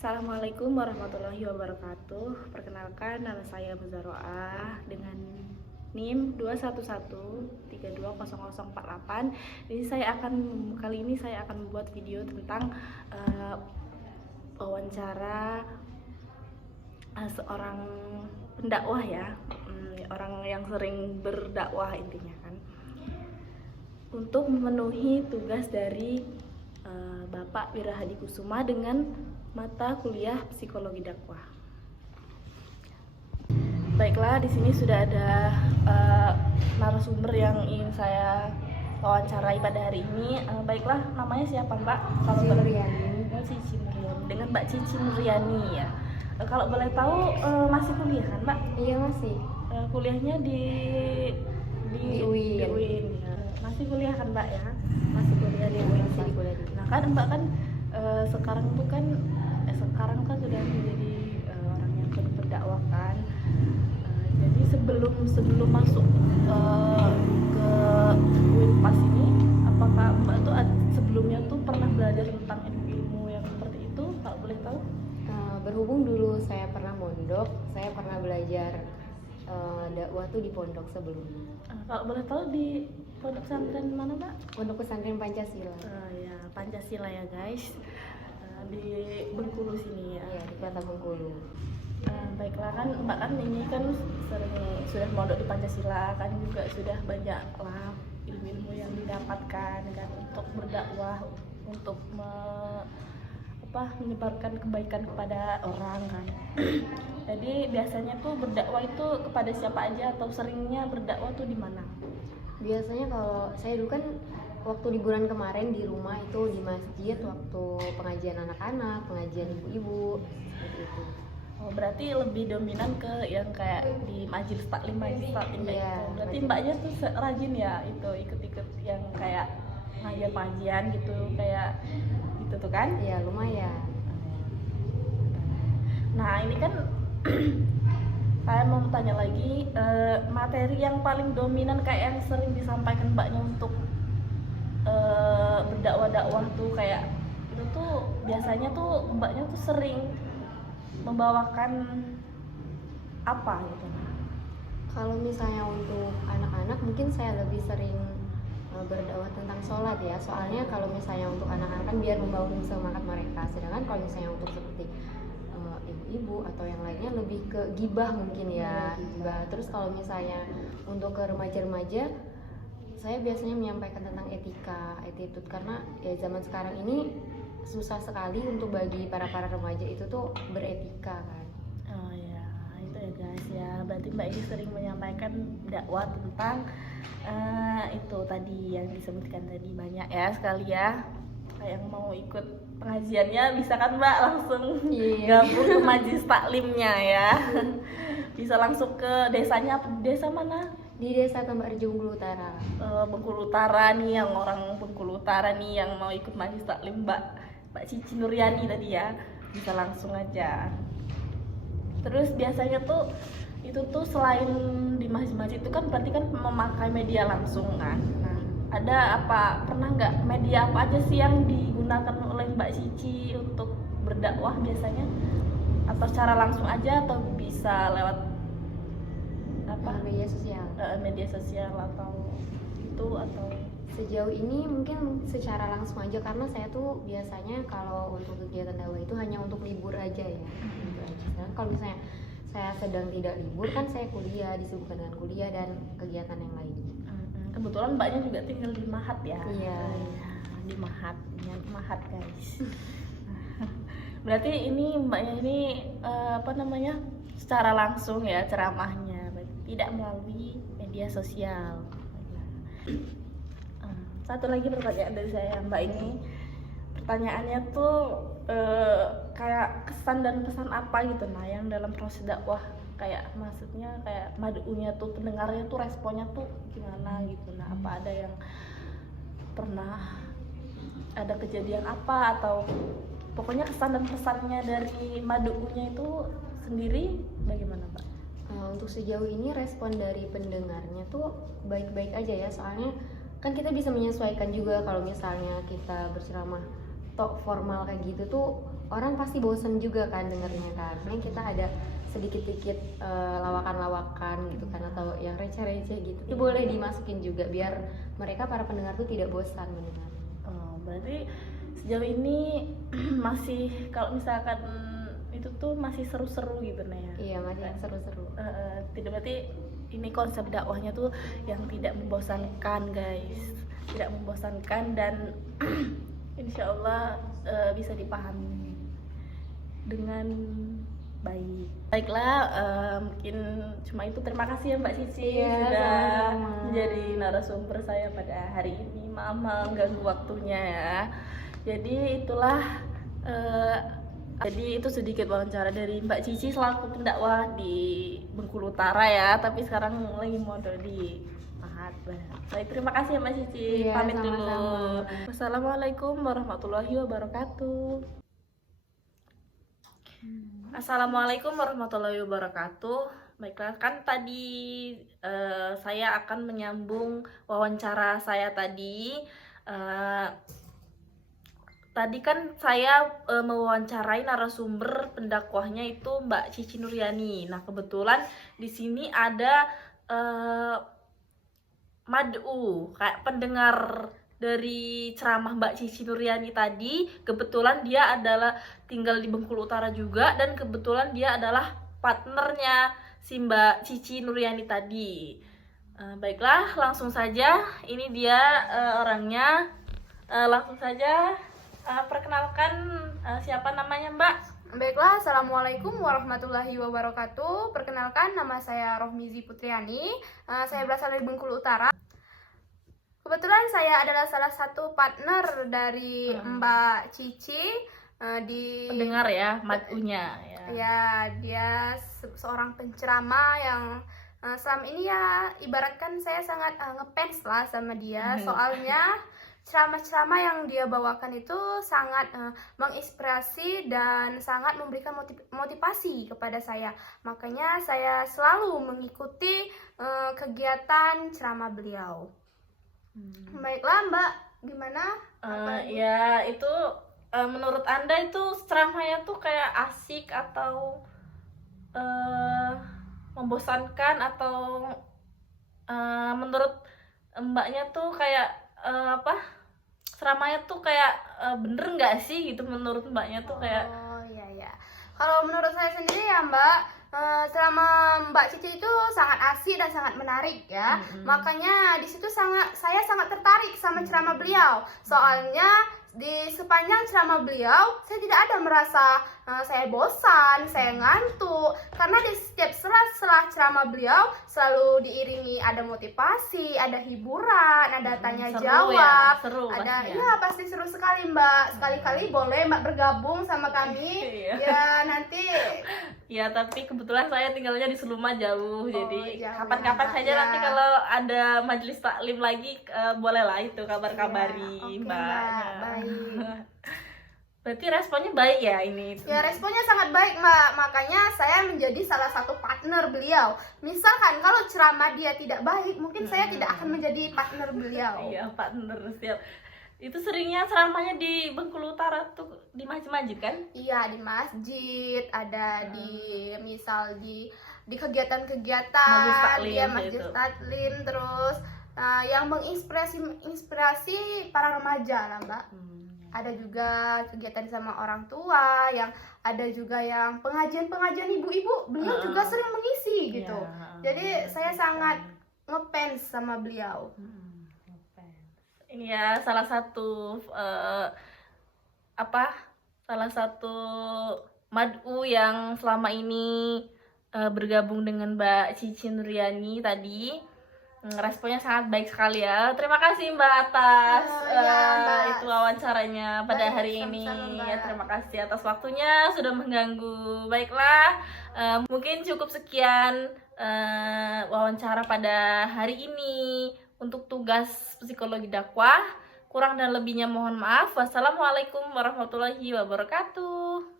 Assalamualaikum warahmatullahi wabarakatuh. Perkenalkan, nama saya Muzaroah dengan NIM 211320048. Kali ini saya akan membuat video tentang wawancara seorang pendakwah ya, orang yang sering berdakwah intinya kan, untuk memenuhi tugas dari Bapak Wirahadi Kusuma dengan mata kuliah psikologi dakwah. Baiklah, di sini sudah ada narasumber yang ingin saya wawancarai pada hari ini. Baiklah, namanya siapa Mbak? Cici Nuriani. Cici Nuriani. Dengan Mbak Cici Nuriani ya. Kalau boleh tahu masih kuliah kan Mbak? Iya masih. Kuliahnya di UIN. Di UIN ya. Masih kuliah kan Mbak ya? Masih kuliah di UIN. Nah kan Mbak kan sekarang kan sudah menjadi orang yang berdakwah kan. Jadi sebelum masuk ke UINPAS ini, apakah Mbak tuh sebelumnya tuh pernah belajar tentang ilmu yang seperti itu? Kalau boleh tahu? Berhubung dulu saya pernah mondok, saya pernah belajar dakwah tuh di pondok sebelumnya. Kalau boleh tahu di pondok pesantren mana Mbak? Pondok pesantren Pancasila. Ya Pancasila ya guys, di Bengkulu sini ya. Iya, di Kota Bengkulu. Baiklah, kan Mbak kan ini kan sudah mondok di Pancasila kan, juga sudah banyak lah ilmu-ilmu yang didapatkan kan untuk berdakwah, untuk menyebarkan kebaikan kepada orang kan. Jadi biasanya tuh berdakwah itu kepada siapa aja, atau seringnya berdakwah tuh di mana? Biasanya kalau saya dulu kan waktu liburan kemarin di rumah itu di masjid, waktu pengajian anak-anak, pengajian ibu-ibu seperti itu. Oh, berarti lebih dominan ke yang kayak di majelis taklim kayak Iya, gitu. Berarti Mbaknya tuh rajin ya itu ikut-ikut yang kayak pengajian gitu, kayak gitu tuh kan? Iya, lumayan. Nah ini kan saya mau tanya lagi, materi yang paling dominan kayak yang sering disampaikan Mbaknya untuk berdakwah tuh kayak itu tuh biasanya tuh Mbaknya tuh sering membawakan apa gitu? Kalau misalnya untuk anak-anak mungkin saya lebih sering berdakwah tentang sholat ya, soalnya kalau misalnya untuk anak-anak kan biar membangun semangat mereka, sedangkan kalau misalnya untuk seperti ibu-ibu atau yang lainnya lebih ke gibah mungkin ya, gibah. Terus kalau misalnya untuk ke remaja-remaja, saya biasanya menyampaikan tentang etika, attitude, karena ya zaman sekarang ini susah sekali untuk bagi para remaja itu tuh beretika kan. Oh ya, itu ya guys ya. Berarti Mbak ini sering menyampaikan dakwah tentang itu tadi yang disebutkan tadi, banyak ya sekali ya. Yang mau ikut pengajiannya bisa kan Mbak langsung gabung ke majelis taklimnya ya. Bisa langsung ke desanya. Desa mana? Di Desa Kembarjo Bengkulu Utara. Bengkulu Utara nih, yang orang Bengkulu Utara nih yang mau ikut majelis taklim Mbak Cici Nuriani tadi ya, bisa langsung aja. Terus biasanya tuh itu tuh selain di masjid-masjid itu kan berarti kan memakai media langsung kan. Nah, pernah nggak media apa aja sih yang digunakan oleh Mbak Cici untuk berdakwah biasanya? Atau secara langsung aja, atau bisa lewat media sosial atau itu, atau sejauh ini mungkin secara langsung aja, karena saya tuh biasanya kalau untuk kegiatan dakwah itu hanya untuk libur aja ya. Gitu aja. Sedangkan kalau misalnya saya sedang tidak libur kan saya kuliah, disibukkan dengan kuliah dan kegiatan yang lainnya. Kebetulan Mbaknya juga tinggal di Mahat ya. Iya. Di Mahat guys. Berarti ini Mbaknya ini secara langsung ya ceramahnya, tidak melalui media sosial. Satu lagi pertanyaan dari saya Mbak ini, pertanyaannya tuh kayak kesan dan pesan apa gitu nah yang dalam proses dakwah, kayak maksudnya kayak madunya tuh, pendengarnya tuh responnya tuh gimana gitu. Nah apa ada yang pernah ada kejadian apa, atau pokoknya kesan dan pesannya dari madunya itu sendiri bagaimana Mbak? Untuk sejauh ini respon dari pendengarnya tuh baik-baik aja ya, soalnya kan kita bisa menyesuaikan juga. Kalau misalnya kita berceramah tok formal kayak gitu tuh orang pasti bosen juga kan dengernya kan. Makanya kita ada sedikit-sedikit lawakan-lawakan gitu kan, atau yang receh-receh gitu. Itu boleh dimasukin juga biar mereka para pendengar tuh tidak bosan mendengar. Oh, berarti sejauh ini masih, kalau misalkan itu tuh masih seru-seru gitu nah ya. Iya, masih yang seru-seru. Tidak, berarti ini konsep dakwahnya tuh yang tidak membosankan guys, tidak membosankan dan insya Allah bisa dipahami dengan baik. Baiklah, mungkin cuma itu. Terima kasih ya Mbak Cici Iya, sudah sama-sama. menjadi narasumber saya pada hari ini. Maaf mengganggu waktunya ya. Jadi itulah jadi itu sedikit wawancara dari Mbak Cici selaku pendakwah di Bengkulu Utara ya, tapi sekarang lagi modal di Pahat. Baik, terima kasih ya Mbak Cici. Iya, Pamit dulu. sama-sama. Wassalamualaikum warahmatullahi wabarakatuh. Assalamualaikum warahmatullahi wabarakatuh. Baiklah, kan tadi saya akan menyambung wawancara saya tadi. Tadi kan saya mewawancarai narasumber pendakwahnya itu Mbak Cici Nuryani. Nah, kebetulan di sini ada Mad'u, kayak pendengar dari ceramah Mbak Cici Nuryani tadi. Kebetulan dia adalah tinggal di Bengkulu Utara juga, dan kebetulan dia adalah partnernya si Mbak Cici Nuryani tadi. Baiklah, langsung saja. Ini dia orangnya. Langsung saja perkenalkan, siapa namanya Mbak? Baiklah, Assalamualaikum warahmatullahi wabarakatuh. Perkenalkan, nama saya Rohmizi Putriani. Saya berasal dari Bengkulu Utara. Kebetulan saya adalah salah satu partner dari Mbak Cici di Pendengar ya, Mad'unya ya. Ya, dia seorang penceramah yang selama ini ya ibaratkan saya sangat ngefans lah sama dia. Soalnya ceramah-ceramah yang dia bawakan itu sangat menginspirasi dan sangat memberikan motivasi kepada saya. Makanya saya selalu mengikuti kegiatan ceramah beliau. Baiklah Mbak, gimana? Ya itu menurut Anda itu ceramahnya tuh kayak asik atau membosankan, atau menurut Mbaknya tuh kayak ceramahnya tuh kayak bener nggak sih gitu menurut Mbaknya tuh kayak? Oh iya ya. Kalau menurut saya sendiri ya Mbak, selama Mbak Cici itu sangat asik dan sangat menarik ya. Makanya di situ saya sangat tertarik sama ceramah beliau. Soalnya di sepanjang ceramah beliau saya tidak ada merasa saya bosan, saya ngantuk, karena di setiap sela-sela ceramah beliau selalu diiringi ada motivasi, ada hiburan, ada tanya Seru jawab, ya? Seru ada pastinya. iya pasti seru sekali Mbak. Sekali-kali boleh Mbak bergabung sama kami. Iya. Ya nanti Ya, tapi kebetulan saya tinggalnya di Seluma jauh, jadi jauh kapan-kapan ya, Mbak. saja Ya. nanti kalau ada majelis taklim lagi, bolehlah itu kabar-kabari Ya, oke, Mbak. Mbak. Baik. Berarti responnya baik ya ini? Ya responnya sangat baik Mbak, makanya saya menjadi salah satu partner beliau. Misalkan kalau ceramah dia tidak baik, mungkin saya tidak akan menjadi partner beliau. Iya, partner setiap. Itu seringnya ceramahnya di Bengkulu Utara tuh di masjid-masjid kan? Iya, di masjid, ada di misal di kegiatan-kegiatan, Majelis taklim dia masjid gitu. taklim, terus yang menginspirasi para remaja lah Mbak. Ada juga kegiatan sama orang tua, yang ada juga yang pengajian-pengajian ibu-ibu, beliau juga sering mengisi gitu. Iya. Jadi saya sangat ngefans sama beliau. Ini ya salah satu salah satu Mad'u yang selama ini bergabung dengan Mbak Cici Nuryani tadi. Responnya sangat baik sekali ya. Terima kasih Mbak atas Mbak. itu wawancaranya pada Baik, hari ini. sama-sama, Mbak. Ya, terima kasih atas waktunya sudah mengganggu. Baiklah, mungkin cukup sekian wawancara pada hari ini untuk tugas psikologi dakwah. Kurang dan lebihnya mohon maaf. Wassalamualaikum warahmatullahi wabarakatuh.